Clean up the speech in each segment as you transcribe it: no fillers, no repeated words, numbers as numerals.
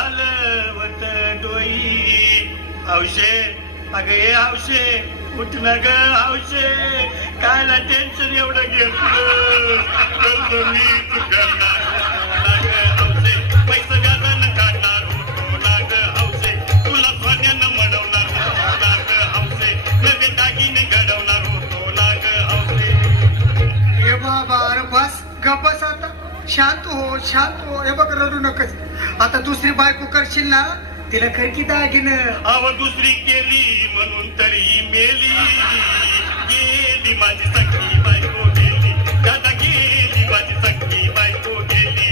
घालवत डोई. हौशे अगं ये हौशे उठ ना ग हौशे, कायला टेन्शन एवढं घेतलं. करतो मी करणार ना ग हौशे, पैसा व्याजानं काढणार होतो ना ग हौशे, तुला सोन्यानं म्हणवणार होतो ना ग हौशे, नवे दागिने घडवणार होतो ना ग हौशे. हे बाबा अरे बस गप बस आता, शांत हो. हे बघ रडू नकच. आता दुसरी बायको करशील ना, तिला कर की दागिनं. अव दुसरी केली म्हणून तरी मेली, गेली माझी सख्खी बायको गेली, दादा गेली माझी सख्खी बायको गेली.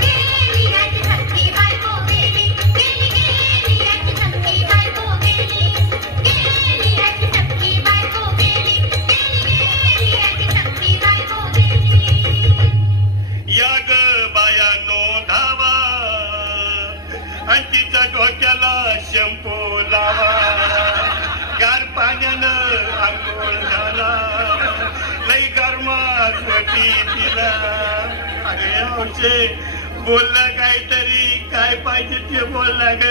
गेली माझी सख्खी बायको गेली, गेली माझी सख्खी बायको गेली, गेली माझी सख्खी बायको गेली, गेली माझी सख्खी बायको गेली. या ग बायानो धावा आणि तिच्या डोक्याला शॅम्पू लावा, गार पाण्यानं आंघोळ झाला, लई गरमात होती तिला. अरे हौशे बोलला काहीतरी, काय पाहिजे ते बोलला ग.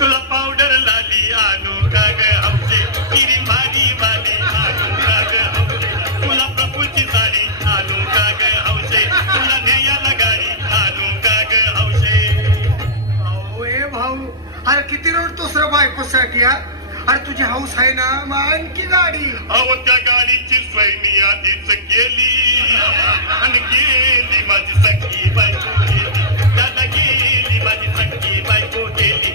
तुला पावडर लाली आणू का ग हौशे, किरी भारी वाली आणू का ग हौशे, तुला प्रभूची साडी आणू का ग हौशे, तुला न्यायाला गाडी आणू का ग हौशे. अहो ए भाऊ, अरे किती रडतोस रे बायकोसाठी हा. अरे तुझी हौस आहे ना, मग आणखी गाडी. अहो त्या गाडीची सोय मी आधीच केली, आणि गेली माझी सख्खी बायको गेली, दादा गेली माझी सख्खी बायको गेली.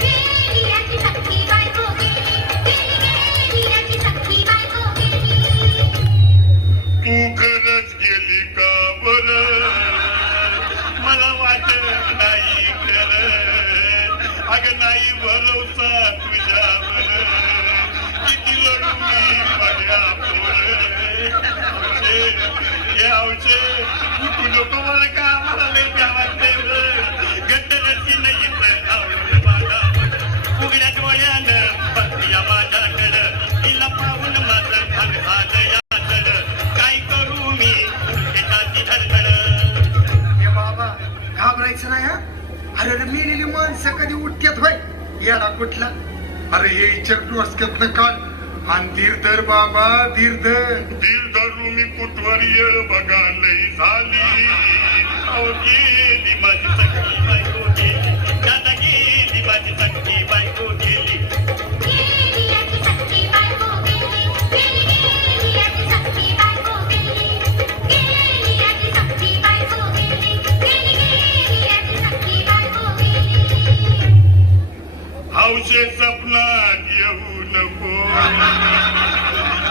गेली माझी सख्खी बायको गेली, गेली माझी सख्खी बायको गेली. तू खरंच गेली का बरं, मला वाटत नाही खरं. अगं नाही भरवसा तुझ्यावर, किती लढू मी माझ्या हौशे. हे हौशे तू नको मला का, मला लई गावात गट्ट रस्ती नाही आवडलं माझा, उघड्या डोळ्यानं बसल्या माझ्याकडं, तिला पाहून माझं भाग झालं याकडं, काय करू मी एकाची धडधड. हे बाबा घाबरायचं नाही हा. अरे मेलेली माणसं कधी उठत्यात होय, येडा कुठला. अरे हे इच्छा डोसक्यातनं काढ आणि धीर धर बाबा, धीर धर. धीर धरू मी कुठवर ये बघा लई झाली. अहो गेली माझी सख्खी बायको गेली, दादा गेली माझी सख्खी बायको गेली. गेली माझी सख्खी बायको गेली, गेली माझी सख्खी बायको गेली, गेली माझी सख्खी बायको गेली, गेली माझी सख्खी बायको गेली. हौशे सपनात येऊ नको,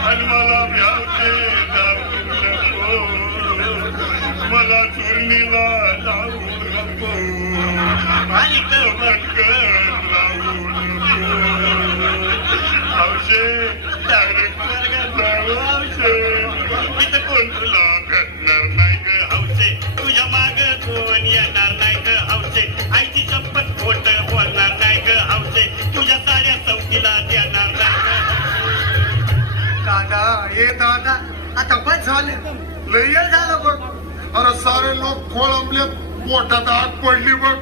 आणि मला भ्यावते जाऊ नको, मला चुरणीला लावू नको, आणि पटकन लावू नको. हौशे डायरेक्ट वर्गात जाऊ हौशे, इथं कोण तुला भेटणार नाही ग हौशे, तुझ्या माग कोण येणार नाही ग हौशे, आईची शपथ खोट बोलणार नाही ग हौशे, तुझ्या साऱ्या चौकीला देणार नाही. दादा हे दादा आता बस झालं, लय झालं बघ. अरे सारे लोक खोळंबले, पोटात आग पडली बघ,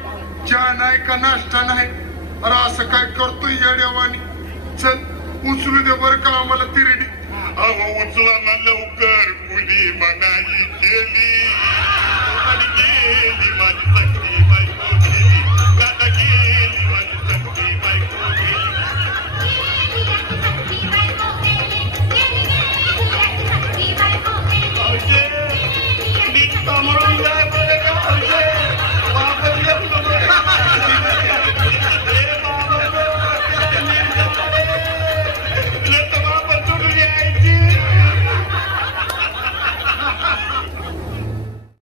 चहा नाही का नाश्ता नाही. अरे असं काय करतोय येड्यावानी. चल उचलू दे बरं का आम्हाला तिरडी. अहो उचला ना लवकर,